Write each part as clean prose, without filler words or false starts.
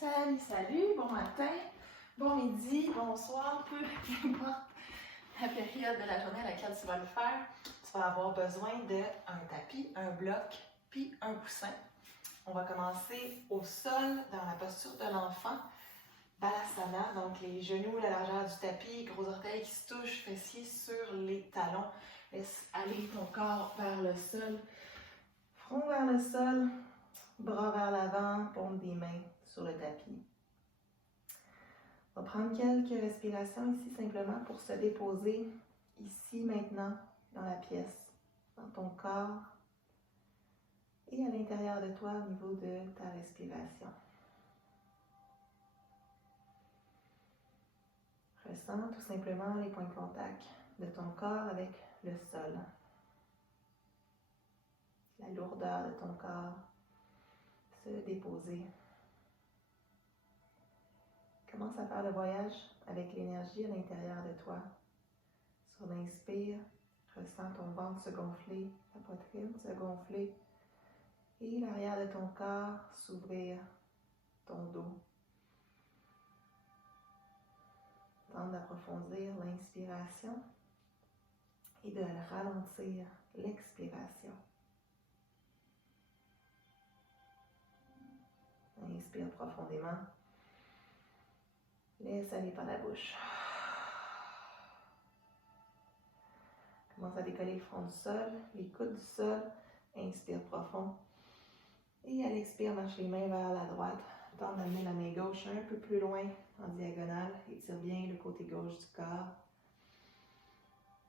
Salut, salut, bon matin, bon midi, bonsoir, peu importe la période de la journée à laquelle tu vas le faire, tu vas avoir besoin d'un tapis, un bloc, puis un coussin. On va commencer au sol, dans la posture de l'enfant, Balasana, donc les genoux, la largeur du tapis, gros orteils qui se touchent, fessiers sur les talons. Laisse aller ton corps vers le sol, front vers le sol, bras vers l'avant, paume des mains sur le tapis. On va prendre quelques respirations ici simplement pour se déposer ici maintenant dans la pièce, dans ton corps et à l'intérieur de toi au niveau de ta respiration. Ressens tout simplement les points de contact de ton corps avec le sol. La lourdeur de ton corps se déposer. Commence à faire le voyage avec l'énergie à l'intérieur de toi. Sur l'inspire, ressens ton ventre se gonfler, ta poitrine se gonfler et l'arrière de ton corps s'ouvrir, ton dos. Tente d'approfondir l'inspiration et de ralentir l'expiration. Inspire profondément. Laisse aller par la bouche. Commence à décoller le front du sol, les coudes du sol. Inspire profond. Et à l'expire, marche les mains vers la droite. Tente d'amener la main gauche un peu plus loin en diagonale. Étire bien le côté gauche du corps.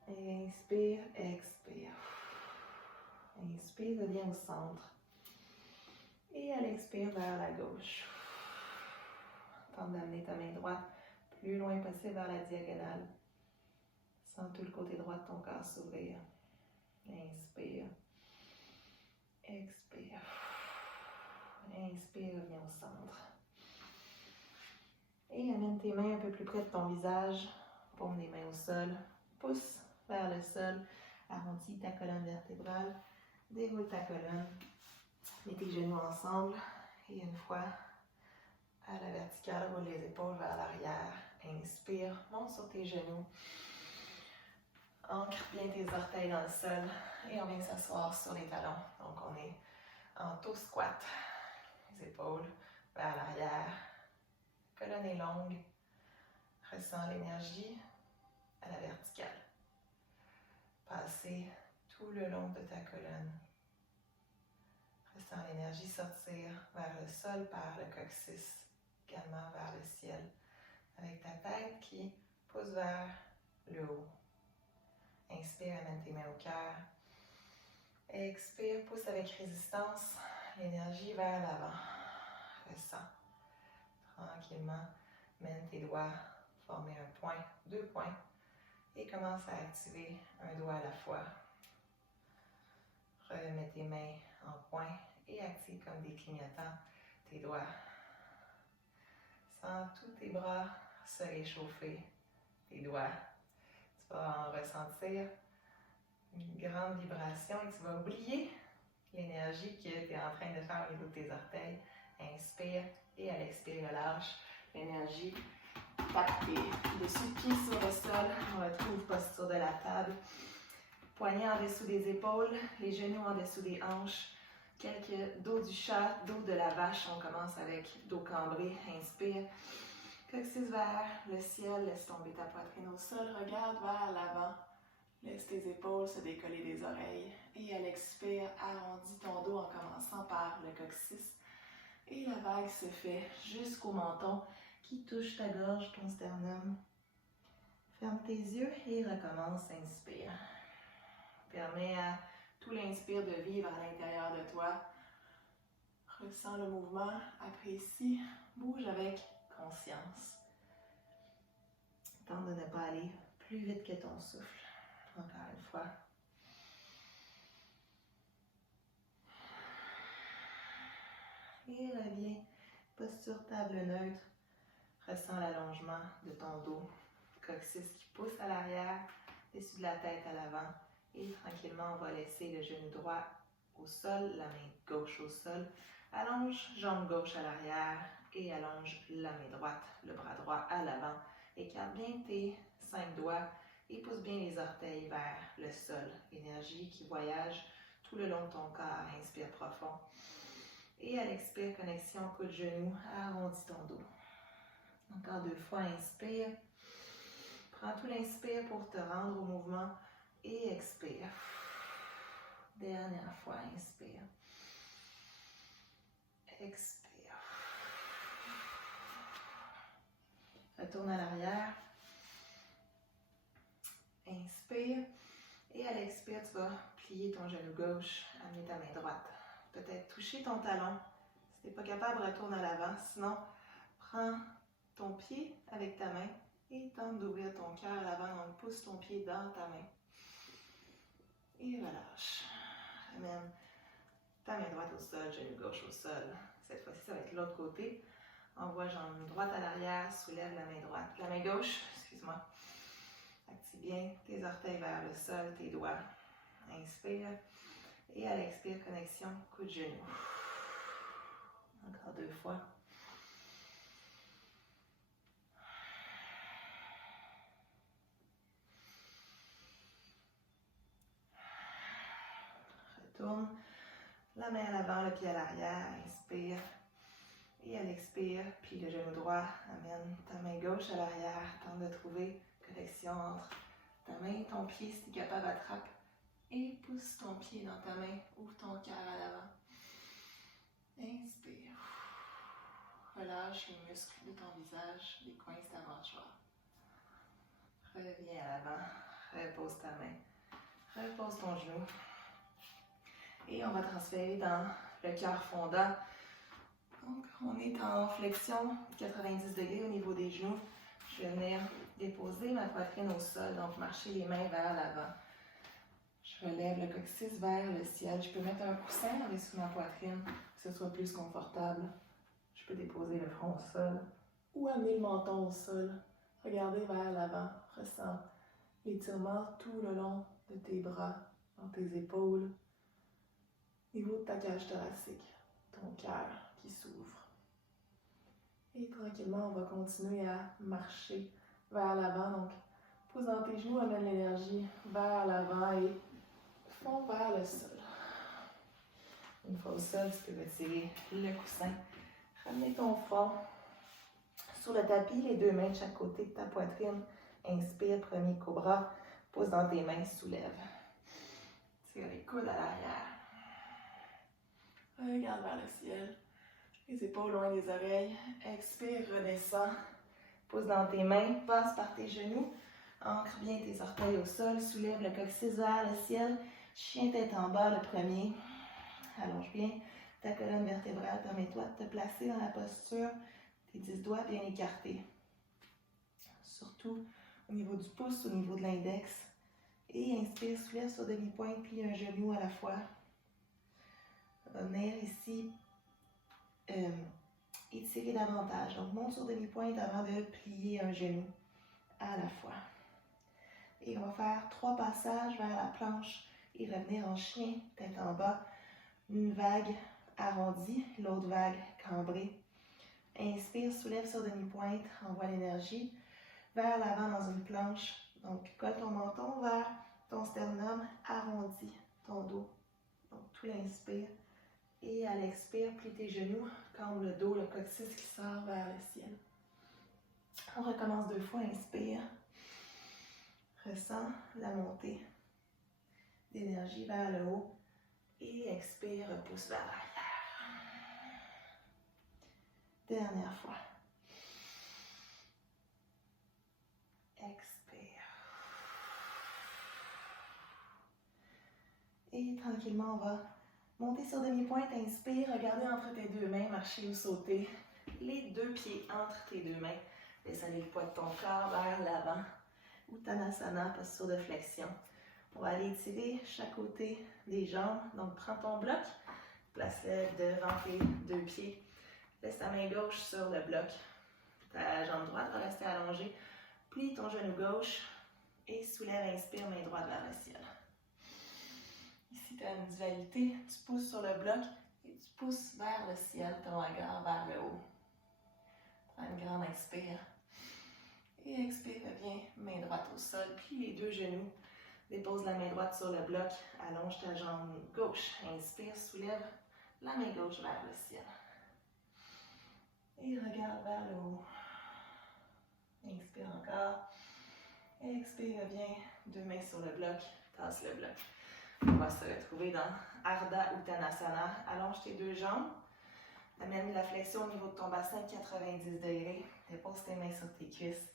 Inspire, expire. Inspire, reviens au centre. Et à l'expire, vers la gauche. Tente d'amener ta main droite plus loin possible vers la diagonale. Sens tout le côté droit de ton corps s'ouvrir. Inspire. Expire. Inspire, reviens au centre. Et amène tes mains un peu plus près de ton visage. Paume les mains au sol. Pousse vers le sol. Arrondis ta colonne vertébrale. Déroule ta colonne. Mets tes genoux ensemble. Et une fois à la verticale, roule les épaules vers l'arrière. Inspire, monte sur tes genoux. Ancre bien tes orteils dans le sol. Et on vient s'asseoir sur les talons. Donc on est en toe squat. Les épaules vers l'arrière. Colonne est longue. Ressens l'énergie à la verticale. Passez tout le long de ta colonne. Ressens l'énergie sortir vers le sol par le coccyx, également vers le ciel, avec ta tête qui pousse vers le haut. Inspire, amène tes mains au cœur. Expire, pousse avec résistance l'énergie vers l'avant. Ressens. Tranquillement, mène tes doigts, former un point, 2 points, et commence à activer un doigt à la fois. Remets tes mains en point et active comme des clignotants tes doigts. Sens tous tes bras se réchauffer, tes doigts. Tu vas en ressentir une grande vibration et tu vas oublier l'énergie que tu es en train de faire au niveau de tes orteils. Inspire et à l'expire, relâche l'énergie. Tape tes dessus-pieds sur le sol. On retrouve posture de la table. Poignets en dessous des épaules, les genoux en dessous des hanches. Quelques dos du chat, dos de la vache. On commence avec dos cambré. Inspire. Coccyx vers le ciel. Laisse tomber ta poitrine au sol. Regarde vers l'avant. Laisse tes épaules se décoller des oreilles. Et à l'expire, arrondis ton dos en commençant par le coccyx. Et la vague se fait jusqu'au menton qui touche ta gorge, ton sternum. Ferme tes yeux et recommence. Inspire. Permets à tout l'inspire de vivre à l'intérieur de toi. Ressens le mouvement, apprécie, bouge avec conscience. Tente de ne pas aller plus vite que ton souffle. Encore une fois. Et reviens, posture table neutre. Ressens l'allongement de ton dos. Coccyx qui pousse à l'arrière, dessus de la tête à l'avant. Et tranquillement, on va laisser le genou droit au sol, la main gauche au sol. Allonge, jambe gauche à l'arrière. et allonge la main droite, le bras droit à l'avant. Écarte bien tes 5 doigts et pousse bien les orteils vers le sol. Énergie qui voyage tout le long de ton corps. Inspire profond. Et à l'expire, connexion coude-genou, arrondis ton dos. Encore 2 fois, inspire. Prends tout l'inspire pour te rendre au mouvement et expire. Dernière fois, inspire. Expire. Retourne à l'arrière. Inspire. Et à l'expire, tu vas plier ton genou gauche, amener ta main droite. Peut-être toucher ton talon. Si tu n'es pas capable, retourne à l'avant. Sinon, prends ton pied avec ta main et tente d'ouvrir ton cœur à l'avant. Donc, pousse ton pied dans ta main. Et relâche. Amène ta main droite au sol, genou gauche au sol. Cette fois-ci, ça va être l'autre côté. Envoie jambe droite à l'arrière, soulève la main droite. La main gauche, excuse-moi. Active bien tes orteils vers le sol, tes doigts. Inspire. Et à l'expire, connexion, coup de genou. Encore 2 fois. Retourne. La main à l'avant, le pied à l'arrière. Inspire. Et à l'expire, plie le genou droit. Amène ta main gauche à l'arrière. Tente de trouver connexion entre ta main et ton pied. Si tu es capable, attrape. Et pousse ton pied dans ta main. Ouvre ton cœur à l'avant. Inspire. Relâche les muscles de ton visage, les coins de ta mâchoire. Reviens à l'avant. Repose ta main. Repose ton genou. Et on va transférer dans le cœur fondant. Donc, on est en flexion 90 degrés au niveau des genoux. Je vais venir déposer ma poitrine au sol, donc marcher les mains vers l'avant. Je relève le coccyx vers le ciel. Je peux mettre un coussin en dessous de ma poitrine, que ce soit plus confortable. Je peux déposer le front au sol ou amener le menton au sol. Regardez vers l'avant. Ressens l'étirement tout le long de tes bras, dans tes épaules, niveau de ta cage thoracique, ton cœur qui s'ouvre. Et tranquillement, on va continuer à marcher vers l'avant. Donc, pousse dans tes genoux, amène l'énergie vers l'avant et fond vers le sol. Une fois au sol, tu peux retirer le coussin. Ramener ton front sur le tapis, les 2 mains de chaque côté de ta poitrine. Inspire, premier cobra. Pousse dans tes mains, soulève. Tire les coudes à l'arrière. Regarde vers le ciel. Les épaules loin des oreilles. Expire, redescends. Pousse dans tes mains, passe par tes genoux. Ancre bien tes orteils au sol. Soulève le coccyx vers le ciel. Chien tête en bas, le premier. Allonge bien ta colonne vertébrale. Permets-toi de te placer dans la posture. Tes 10 doigts bien écartés. Surtout au niveau du pouce, au niveau de l'index. Et inspire, soulève sur demi-pointe, plie un genou à la fois. On va venir ici étirer davantage. Donc, monte sur demi-pointe avant de plier un genou à la fois. Et on va faire 3 passages vers la planche et revenir en chien, tête en bas. Une vague arrondie, l'autre vague cambrée. Inspire, soulève sur demi-pointe, envoie l'énergie vers l'avant dans une planche. Donc, colle ton menton vers ton sternum, arrondis ton dos. Donc, tout l'inspire. Et à l'expire, plie tes genoux, cambre le dos, le coccyx qui sort vers le ciel. On recommence 2 fois, inspire. Ressens la montée d'énergie vers le haut. Et expire, repousse vers l'arrière. Dernière fois. Expire. Et tranquillement, on va monter sur demi-pointe, inspire, regardez entre tes 2 mains, marcher ou sauter. Les 2 pieds entre tes 2 mains. Descendez le poids de ton corps vers l'avant. Uttanasana, posture de flexion. On va aller étirer chaque côté des jambes. Donc, prends ton bloc, place-le devant tes 2 pieds. Laisse ta main gauche sur le bloc. Ta jambe droite va rester allongée. Plie ton genou gauche et soulève, inspire, main droite vers le ciel. Ici, tu as une dualité. Tu pousses sur le bloc et tu pousses vers le ciel, ton regard vers le haut. Prends une grande inspire. Et expire, reviens, main droite au sol, plie les deux genoux. Dépose la main droite sur le bloc, allonge ta jambe gauche. Inspire, soulève la main gauche vers le ciel. Et regarde vers le haut. Inspire encore. Expire, reviens, deux mains sur le bloc, tasse le bloc. On va se retrouver dans Ardha Uttanasana. Allonge tes deux jambes. Amène la flexion au niveau de ton bassin, 90 degrés. Dépose tes mains sur tes cuisses.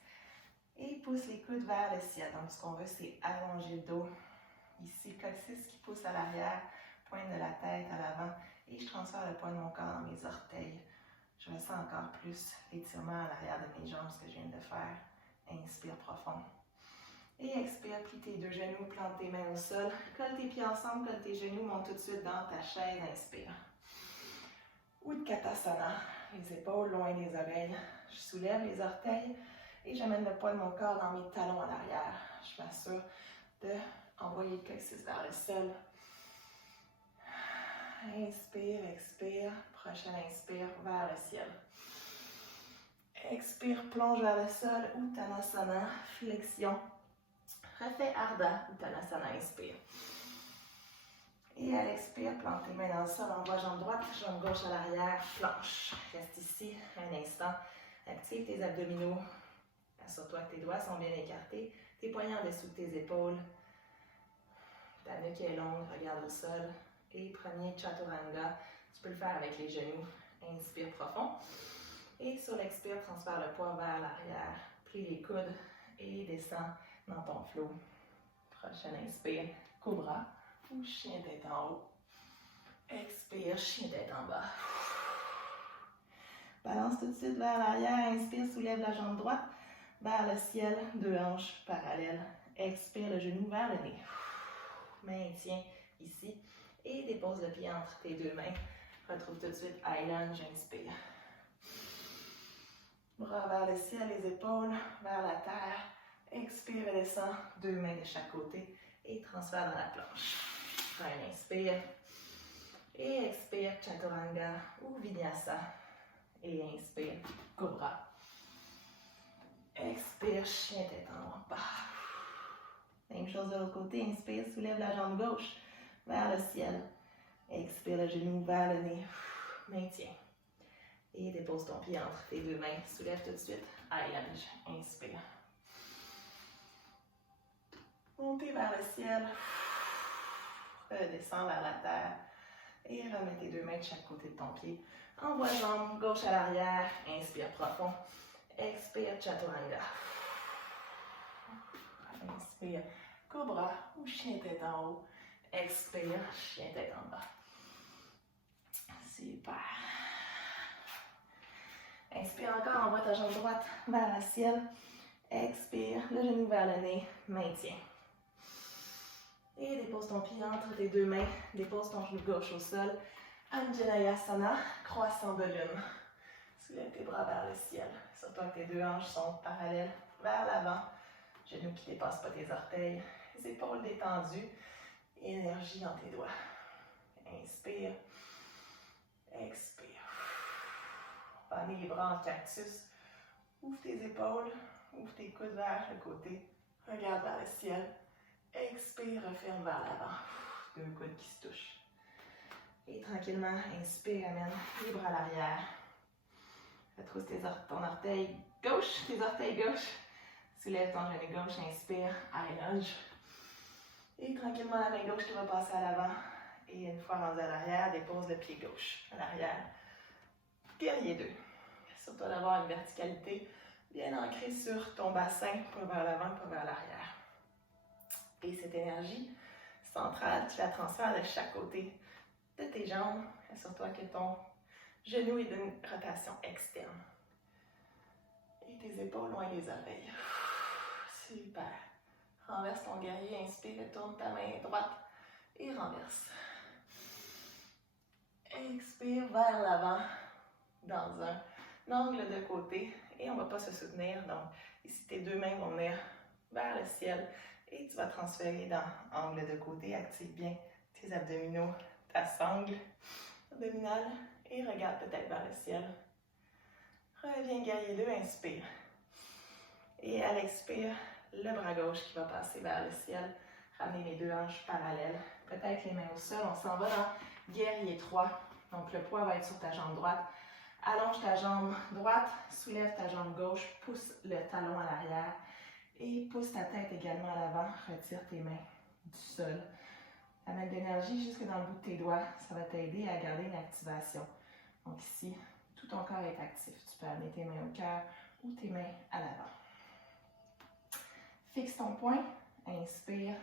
Et pousse les coudes vers le ciel. Donc, ce qu'on veut, c'est allonger le dos. Ici, le coccyx qui pousse à l'arrière, pointe de la tête à l'avant. Et je transfère le poids de mon corps dans mes orteils. Je ressens encore plus l'étirement à l'arrière de mes jambes, ce que je viens de faire. Inspire profond. Et expire, plie tes deux genoux, plante tes mains au sol. Colle tes pieds ensemble, colle tes genoux, monte tout de suite dans ta chaise. Inspire. Utkatasana. Les épaules loin des oreilles. Je soulève les orteils. Et j'amène le poids de mon corps dans mes talons à l'arrière. Je m'assure d'envoyer le coccyx vers le sol. Inspire, expire. Prochaine inspire vers le ciel. Expire, plonge vers le sol. Uttanasana, flexion. Refais Ardha Uttanasana, inspire. Et à l'expire, plante tes mains dans le sol. Envoie jambe droite, jambe gauche à l'arrière. Planche. Reste ici un instant. Active tes abdominaux. Assure-toi que tes doigts sont bien écartés, tes poignets en dessous de tes épaules. Ta nuque est longue, regarde au sol. Et premier Chaturanga, tu peux le faire avec les genoux. Inspire profond. Et sur l'expire, transfère le poids vers l'arrière. Plie les coudes et descends dans ton flot. Prochaine inspire, Cobra ou chien tête en haut. Expire, chien tête en bas. Balance tout de suite vers l'arrière. Inspire, soulève la jambe droite. Vers le ciel, deux hanches parallèles. Expire le genou vers le nez. Maintiens ici et dépose le pied entre tes deux mains. Retrouve tout de suite High Lunge, inspire. Bras vers le ciel, les épaules vers la terre. Expire et descends, deux mains de chaque côté et transfère dans la planche. Prends une inspire et expire Chaturanga ou Vinyasa. Et inspire, Cobra. Expire, chien tête en bas. Même chose de l'autre côté. Inspire, soulève la jambe gauche vers le ciel. Expire le genou vers le nez. Maintiens. Et dépose ton pied entre tes deux mains. Soulève tout de suite. High lunge. Inspire. Montez vers le ciel. Redescends vers la terre. Et remets tes deux mains de chaque côté de ton pied. Envoie jambe gauche à l'arrière. Inspire profond. Expire, Chaturanga. Inspire, Cobra ou chien tête en haut. Expire, chien tête en bas. Super. Inspire encore, envoie ta jambe droite vers le ciel. Expire, le genou vers le nez. Maintiens. Et dépose ton pied entre tes deux mains. Dépose ton genou gauche au sol. Anjaneyasana, croissant de lune. Soulève tes bras vers le ciel. Surtout que tes deux hanches sont parallèles vers l'avant. Genoux qui ne dépassent pas tes orteils. Les épaules détendues. Énergie dans tes doigts. Inspire. Expire. On va amener les bras en cactus. Ouvre tes épaules. Ouvre tes coudes vers le côté. Regarde vers le ciel. Expire, referme vers l'avant. Deux coudes qui se touchent. Et tranquillement, inspire, amène les bras à l'arrière. Retrousse ton orteil gauche, tes orteils gauche. Soulève ton genou gauche, inspire, high lunge. Et tranquillement, la main gauche qui va passer à l'avant. Et une fois rendu à l'arrière, dépose le pied gauche à l'arrière. Guerrier 2. Assure-toi d'avoir une verticalité bien ancrée sur ton bassin, pas vers l'avant, pas vers l'arrière. Et cette énergie centrale, tu la transfères de chaque côté de tes jambes. Assure-toi que ton genou est d'une rotation externe. Et tes épaules loin des oreilles. Super. Renverse ton guerrier, inspire et tourne ta main droite et renverse. Expire vers l'avant dans un angle de côté et on ne va pas se soutenir. Donc ici tes deux mains vont venir vers le ciel et tu vas transférer dans angle de côté. Active bien tes abdominaux, ta sangle abdominale et regarde peut-être vers le ciel. Reviens, guerrier 2, inspire. Et à l'expire, le bras gauche qui va passer vers le ciel. Ramenez les deux hanches parallèles. Peut-être les mains au sol. On s'en va dans guerrier 3. Donc le poids va être sur ta jambe droite. Allonge ta jambe droite, soulève ta jambe gauche, pousse le talon à l'arrière et pousse ta tête également à l'avant. Retire tes mains du sol. Amène de l'énergie jusque dans le bout de tes doigts. Ça va t'aider à garder une activation. Donc ici, tout ton corps est actif. Tu peux amener tes mains au cœur ou tes mains à l'avant. Fixe ton poing. Inspire.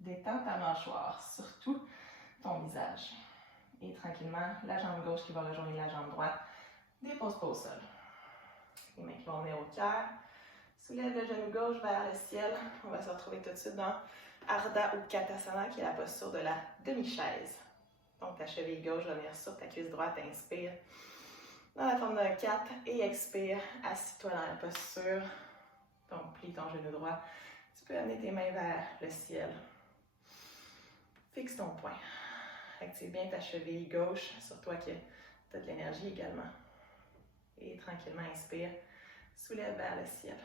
Détends ta mâchoire, surtout ton visage. Et tranquillement, la jambe gauche qui va rejoindre la jambe droite. Dépose pas au sol. Les mains qui vont venir au cœur. Soulève le genou gauche vers le ciel. On va se retrouver tout de suite dans Ardha Utkatasana, qui est la posture de la demi-chaise. Donc ta cheville gauche va venir sur ta cuisse droite. Inspire dans la forme d'un 4 et expire. Assis-toi dans la posture. Donc plie ton genou droit. Tu peux amener tes mains vers le ciel. Fixe ton poing. Active bien ta cheville gauche. Assure-toi que tu as de l'énergie également. Et tranquillement, inspire. Soulève vers le ciel.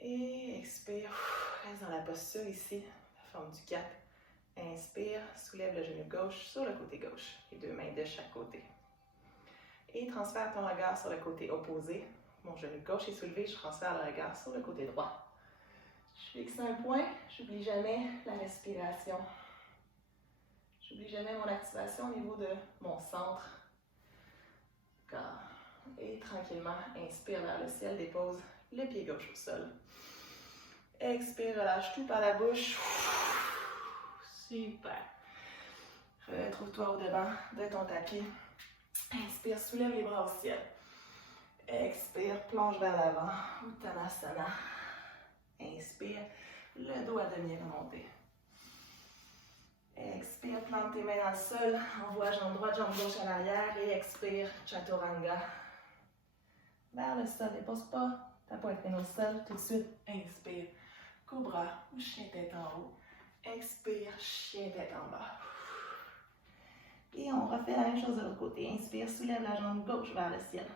Et expire. Reste dans la posture ici, la forme du 4. Inspire. Soulève le genou gauche sur le côté gauche. Les deux mains de chaque côté. Et transfère ton regard sur le côté opposé. Mon genou gauche est soulevé. Je transfère le regard sur le côté droit. Je fixe un point. J'oublie jamais la respiration. J'oublie jamais mon activation au niveau de mon centre. Et tranquillement, inspire vers le ciel, dépose le pied gauche au sol. Expire, relâche tout par la bouche. Super. Retrouve-toi au devant de ton tapis. Inspire, soulève les bras au ciel. Expire, plonge vers l'avant. Uttanasana. Inspire, le dos à demi remonté. Expire, plante tes mains dans le sol, envoie jambe droite, jambe gauche à l'arrière et expire, Chaturanga. Vers le sol, dépose pas ta poitrine au sol, tout de suite, inspire, cobra ou chien tête en haut. Expire, chien tête en bas. Et on refait la même chose de l'autre côté. Inspire, soulève la jambe gauche vers le ciel.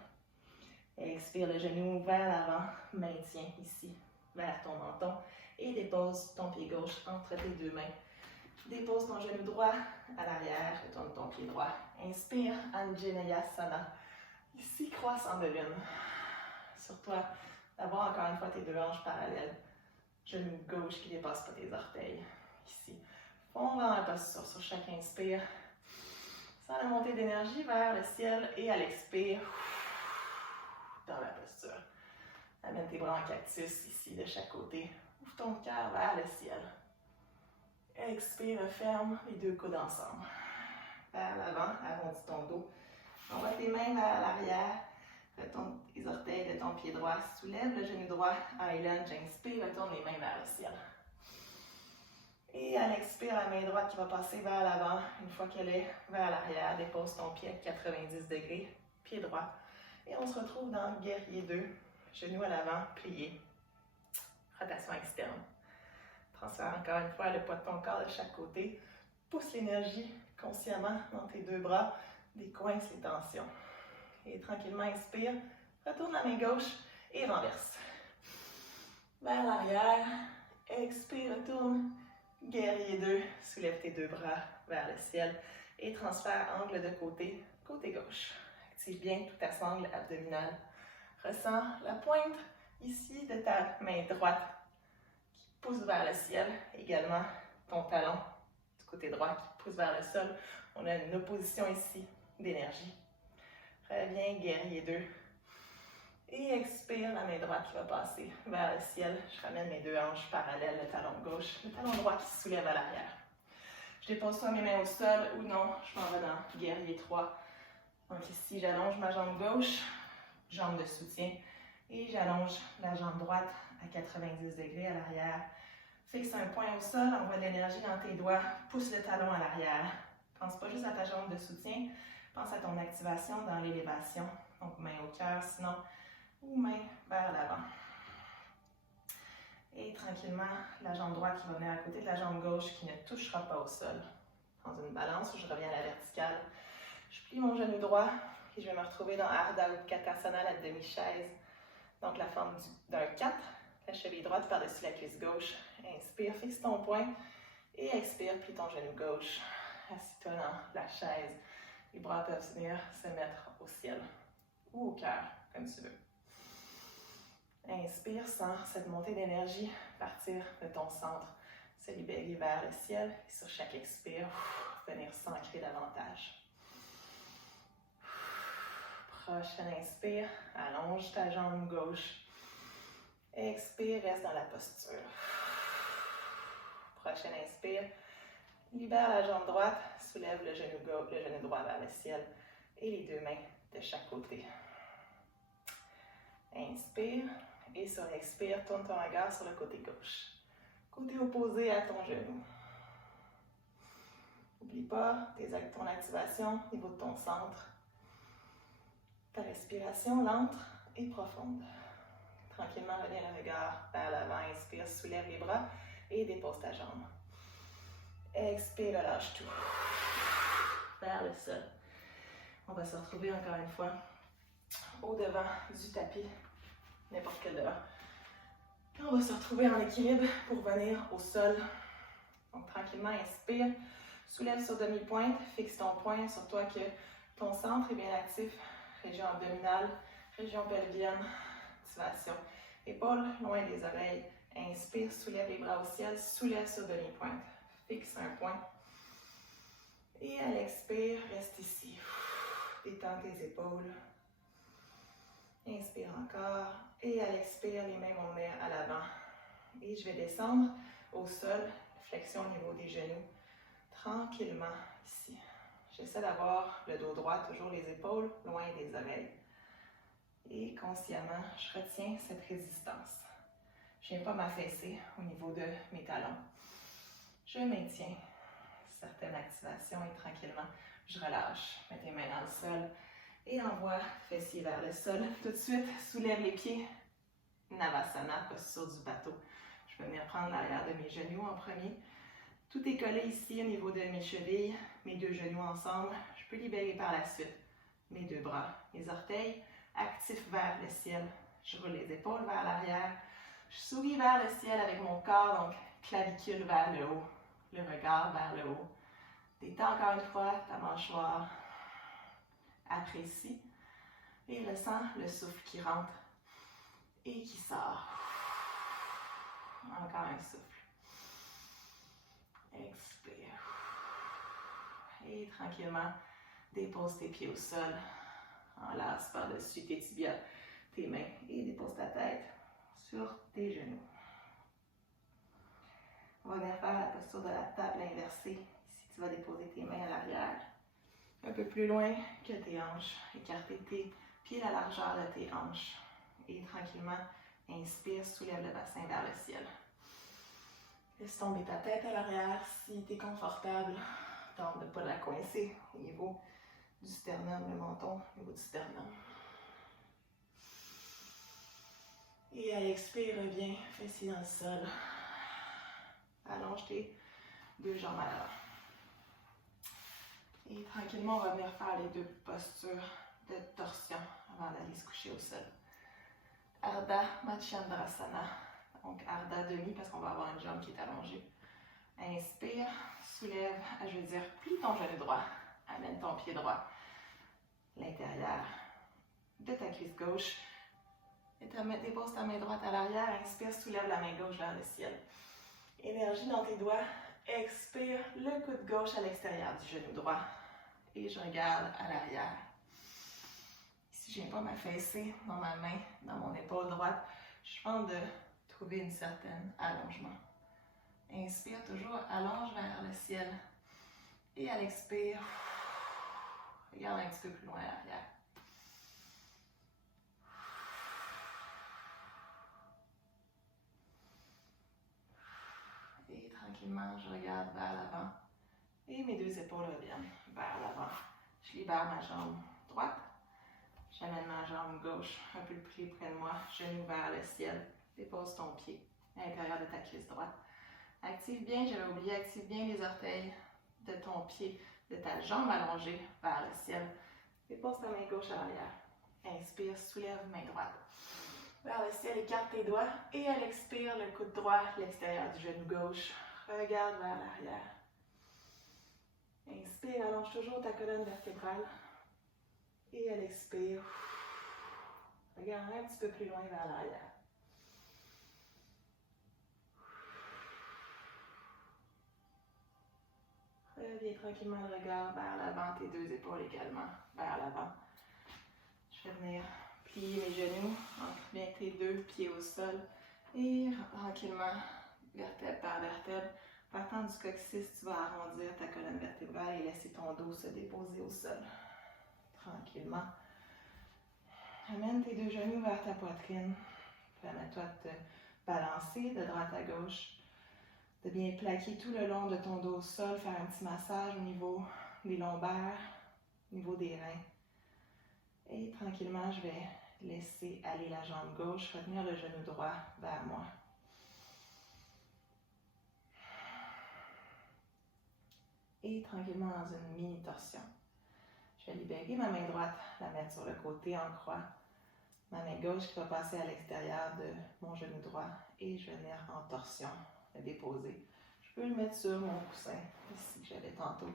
Expire, le genou vers l'avant, maintiens ici, vers ton menton et dépose ton pied gauche entre tes deux mains. Dépose ton genou droit à l'arrière, retourne ton pied droit. Inspire, Anjaneyasana. Ici, croissant de lune. Sur toi, d'avoir encore une fois tes deux hanches parallèles. Genou gauche qui ne dépasse pas tes orteils. Ici. Fond dans la posture sur chaque inspire. Sans la montée d'énergie vers le ciel et à l'expire, dans la posture. Amène tes bras en cactus ici de chaque côté. Ouvre ton cœur vers le ciel. Expire, ferme les deux coudes ensemble. Vers l'avant, arrondis ton dos. Envoie tes mains vers l'arrière. Retourne les orteils de ton pied droit. Soulève le genou droit. High lunge. Inspire, retourne les mains vers le ciel. Et à l'expire, la main droite qui va passer vers l'avant. Une fois qu'elle est vers l'arrière, dépose ton pied à 90 degrés. Pied droit. Et on se retrouve dans guerrier 2. Genou à l'avant, plié. Rotation externe. Transfère encore une fois le poids de ton corps de chaque côté. Pousse l'énergie consciemment dans tes deux bras. Décoince les tensions. Et tranquillement, inspire. Retourne la main gauche et renverse. Vers l'arrière. Expire, retourne. Guerrier 2. Soulève tes deux bras vers le ciel. Et transfère angle de côté, côté gauche. Active bien tout ta sangle abdominale. Ressens la pointe ici de ta main droite. Pousse vers le ciel, également ton talon du côté droit qui pousse vers le sol. On a une opposition ici d'énergie. Reviens, guerrier 2. Et expire, la main droite qui va passer vers le ciel. Je ramène mes deux hanches parallèles, le talon gauche, le talon droit qui se soulève à l'arrière. Je dépose soit mes mains au sol ou non, je m'en vais dans guerrier 3. Donc ici, j'allonge ma jambe gauche, jambe de soutien, et j'allonge la jambe droite à 90 degrés à l'arrière. Fixe un point au sol, envoie de l'énergie dans tes doigts, pousse le talon à l'arrière. Pense pas juste à ta jambe de soutien, pense à ton activation dans l'élévation. Donc main au cœur sinon, ou main vers l'avant. Et tranquillement, la jambe droite qui va venir à côté de la jambe gauche qui ne touchera pas au sol. Dans une balance où je reviens à la verticale. Je plie mon genou droit, Puis je vais me retrouver dans Ardha Utkatasana, la demi-chaise. Donc la forme d'un 4, la cheville droite par-dessus la cuisse gauche. Inspire, fixe ton poing. Et expire, plie ton genou gauche. Assis-toi dans la chaise. Les bras peuvent venir se mettre au ciel ou au cœur, comme tu veux. Inspire, sens cette montée d'énergie partir de ton centre, se libérer vers le ciel. Et sur chaque expire, venir s'ancrer davantage. Prochaine inspire, allonge ta jambe gauche. Expire, reste dans la posture. Prochaine inspire, libère la jambe droite, soulève le genou droit vers le ciel et les deux mains de chaque côté. Inspire et sur l'expire, tourne ton regard sur le côté gauche. Côté opposé à ton genou. N'oublie pas ton activation au niveau de ton centre. Ta respiration lente et profonde. Tranquillement, reviens le regard vers l'avant. Inspire, soulève les bras et dépose ta jambe. Expire, lâche tout. Vers le sol. On va se retrouver encore une fois au devant du tapis, n'importe quel devant. Puis on va se retrouver en équilibre pour venir au sol. Donc tranquillement, inspire, soulève sur demi-pointe, fixe ton poing sur toi que ton centre est bien actif. Région abdominale, région pelvienne, activation. Épaules loin des oreilles. Inspire, soulève les bras au ciel, soulève sur demi-pointe. Fixe un point. Et à l'expire, reste ici. Détends tes épaules. Inspire encore. Et à l'expire, les mains vont venir à l'avant. Et je vais descendre au sol, flexion au niveau des genoux. Tranquillement ici. J'essaie d'avoir le dos droit, toujours les épaules loin des oreilles. Et consciemment, je retiens cette résistance. Je ne viens pas m'affaisser au niveau de mes talons. Je maintiens certaines activations et tranquillement, je relâche. Mets tes mains dans le sol et envoie fessier vers le sol. Tout de suite, soulève les pieds. Navasana, posture du bateau. Je vais venir prendre l'arrière de mes genoux en premier. Tout est collé ici au niveau de mes chevilles, mes deux genoux ensemble. Je peux libérer par la suite mes deux bras. Mes orteils actifs vers le ciel. Je roule les épaules vers l'arrière. Je souris vers le ciel avec mon corps, donc clavicule vers le haut. Le regard vers le haut. Détends encore une fois ta mâchoire. Apprécie et ressens le souffle qui rentre et qui sort. Encore un souffle. Expire. Et tranquillement, dépose tes pieds au sol. Enlace par-dessus tes tibias, tes mains et dépose ta tête sur tes genoux. On va venir faire la posture de la table inversée. Ici, tu vas déposer tes mains à l'arrière. Un peu plus loin que tes hanches. Écarter tes pieds à la largeur de tes hanches. Et tranquillement, inspire, soulève le bassin vers le ciel. Laisse tomber ta tête à l'arrière si tu es confortable. Tente de ne pas la coincer au niveau du sternum, le menton au niveau du sternum. Et à l'expire, reviens, fessier dans le sol. Allonge tes deux jambes à l'avant. Et tranquillement, on va venir faire les deux postures de torsion avant d'aller se coucher au sol. Ardha Matsyendrasana. Donc Ardha demi parce qu'on va avoir une jambe qui est allongée. Inspire, soulève, je veux dire, plie ton genou droit. Amène ton pied droit. L'intérieur de ta cuisse gauche. Et dépose ta main droite à l'arrière. Inspire, soulève la main gauche vers le ciel. Énergie dans tes doigts. Expire, le coude gauche à l'extérieur du genou droit. Et je regarde à l'arrière. Ici, je ne viens pas m'affaisser dans ma main, dans mon épaule droite. Je tente de trouver une certaine allongement. Inspire toujours, allonge vers le ciel. Et à l'expire, regarde un petit peu plus loin à l'arrière. Et tranquillement, je regarde vers l'avant. Et mes deux épaules reviennent vers l'avant. Je libère ma jambe droite. J'amène ma jambe gauche un peu plus près de moi. Genou vers le ciel. Dépose ton pied à l'intérieur de ta cuisse droite. Active bien, j'avais oublié, active bien les orteils de ton pied, de ta jambe allongée vers le ciel. Dépose ta main gauche à l'arrière. Inspire, soulève, main droite. Vers le ciel, écarte tes doigts. Et à l'expire, le coude droit, l'extérieur du genou gauche. Regarde vers l'arrière. Inspire, allonge toujours ta colonne vertébrale. Et à l'expire, regarde un petit peu plus loin vers l'arrière. Reviens tranquillement le regard vers l'avant, tes deux épaules également vers l'avant. Je vais venir plier mes genoux, ancre bien tes deux pieds au sol et tranquillement, vertèbre par vertèbre, partant du coccyx, tu vas arrondir ta colonne vertébrale et laisser ton dos se déposer au sol. Tranquillement. Amène tes deux genoux vers ta poitrine. Permets-toi de te balancer de droite à gauche. De bien plaquer tout le long de ton dos au sol, faire un petit massage au niveau des lombaires, au niveau des reins. Et tranquillement, je vais laisser aller la jambe gauche, retenir le genou droit vers moi. Et tranquillement dans une mini-torsion. Je vais libérer ma main droite, la mettre sur le côté en croix. Ma main gauche qui va passer à l'extérieur de mon genou droit. Et je vais venir en torsion, le déposer. Je peux le mettre sur mon coussin, ici que j'avais tantôt.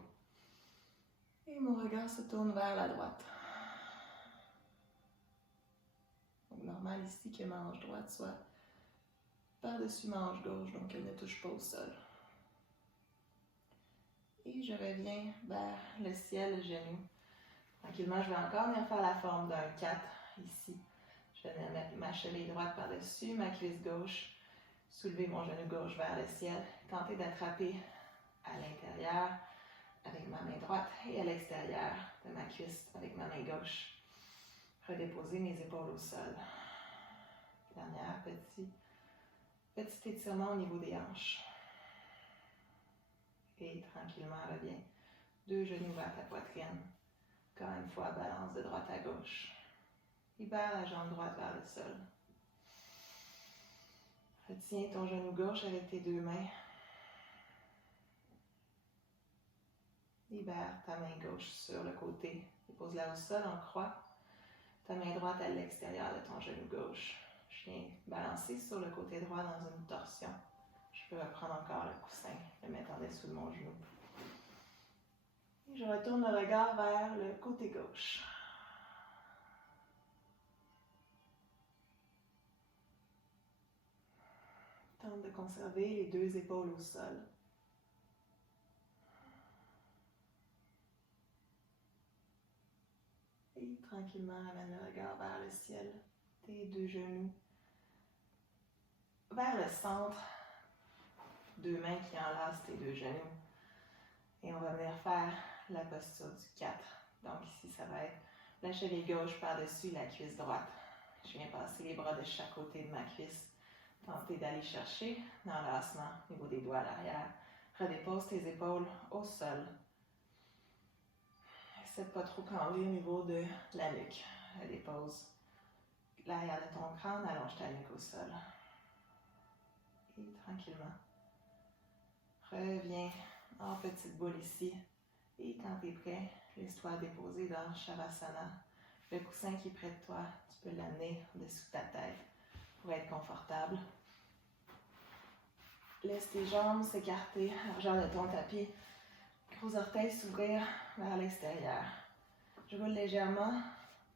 Et mon regard se tourne vers la droite. Donc normal ici que ma hanche droite soit par-dessus ma hanche gauche, donc elle ne touche pas au sol. Et je reviens vers le ciel, le genou. Tranquillement, je vais encore venir faire la forme d'un 4 ici. Je vais venir mettre ma cheville droite par-dessus, ma cuisse gauche, soulever mon genou gauche vers le ciel, tenter d'attraper à l'intérieur avec ma main droite et à l'extérieur de ma cuisse avec ma main gauche. Redéposer mes épaules au sol. Dernière, petit étirement au niveau des hanches. Et tranquillement, reviens. Deux genoux vers ta poitrine. Encore une fois, balance de droite à gauche. Libère la jambe droite vers le sol. Retiens ton genou gauche avec tes deux mains. Libère ta main gauche sur le côté. Dépose-la au sol en croix. Ta main droite à l'extérieur de ton genou gauche. Je viens balancer sur le côté droit dans une torsion. Je peux reprendre encore le coussin, le mettre en dessous de mon genou. Et je retourne le regard vers le côté gauche. Tente de conserver les deux épaules au sol. Et tranquillement, ramène le regard vers le ciel, tes deux genoux, vers le centre, deux mains qui enlacent tes deux genoux. Et on va venir faire la posture du 4. Donc ici, ça va être la cheville gauche par-dessus la cuisse droite. Je viens passer les bras de chaque côté de ma cuisse. Tenter d'aller chercher l'enlacement au niveau des doigts à l'arrière. Redépose tes épaules au sol. Essaie de pas trop cambrer au niveau de la nuque. Redépose l'arrière de ton crâne, allonge ta nuque au sol. Et tranquillement, reviens en petite boule ici. Et quand tu es prêt, laisse-toi déposer dans Shavasana. Le coussin qui est près de toi, tu peux l'amener au-dessus de ta tête pour être confortable. Laisse tes jambes s'écarter, largeur de ton tapis. Gros orteils s'ouvrir vers l'extérieur. Je roule légèrement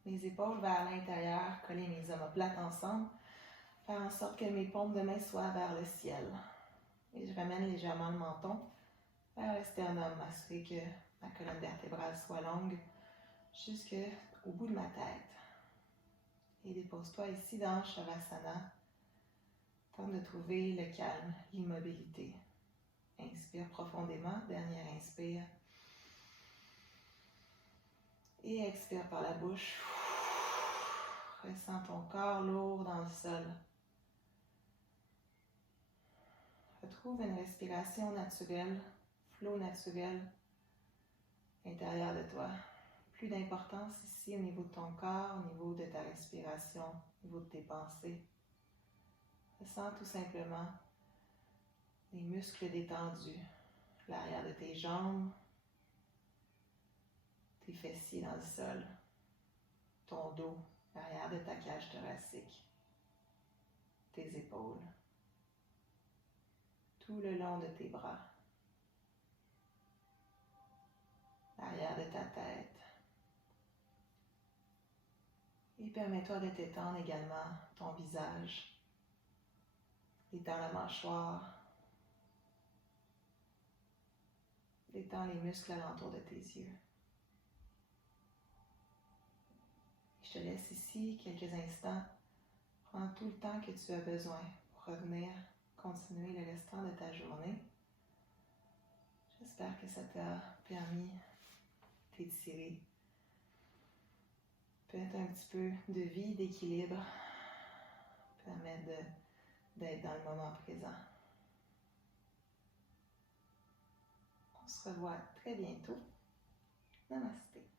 mes épaules vers l'intérieur, coller mes omoplates ensemble. Faire en sorte que mes paumes de main soient vers le ciel. Et je ramène légèrement le menton vers le sternum, m'assurer que ma colonne vertébrale soit longue jusqu'au bout de ma tête. Et dépose-toi ici dans Shavasana. Tente de trouver le calme, l'immobilité. Inspire profondément, dernier inspire. Et expire par la bouche. Ressens ton corps lourd dans le sol. Retrouve une respiration naturelle, flot naturel à l'intérieur de toi. Plus d'importance ici au niveau de ton corps, au niveau de ta respiration, au niveau de tes pensées. Ressens tout simplement les muscles détendus, l'arrière de tes jambes, tes fessiers dans le sol, ton dos, l'arrière de ta cage thoracique, tes épaules, tout le long de tes bras, l'arrière de ta tête. Et permets-toi de t'étendre également ton visage, détends la mâchoire, détends les muscles alentour de tes yeux. Je te laisse ici quelques instants. Prends tout le temps que tu as besoin pour revenir, continuer le restant de ta journée. J'espère que ça t'a permis de t'étirer. Peut-être un petit peu de vie, d'équilibre. Permettre d'être dans le moment présent. On se revoit très bientôt. Namasté.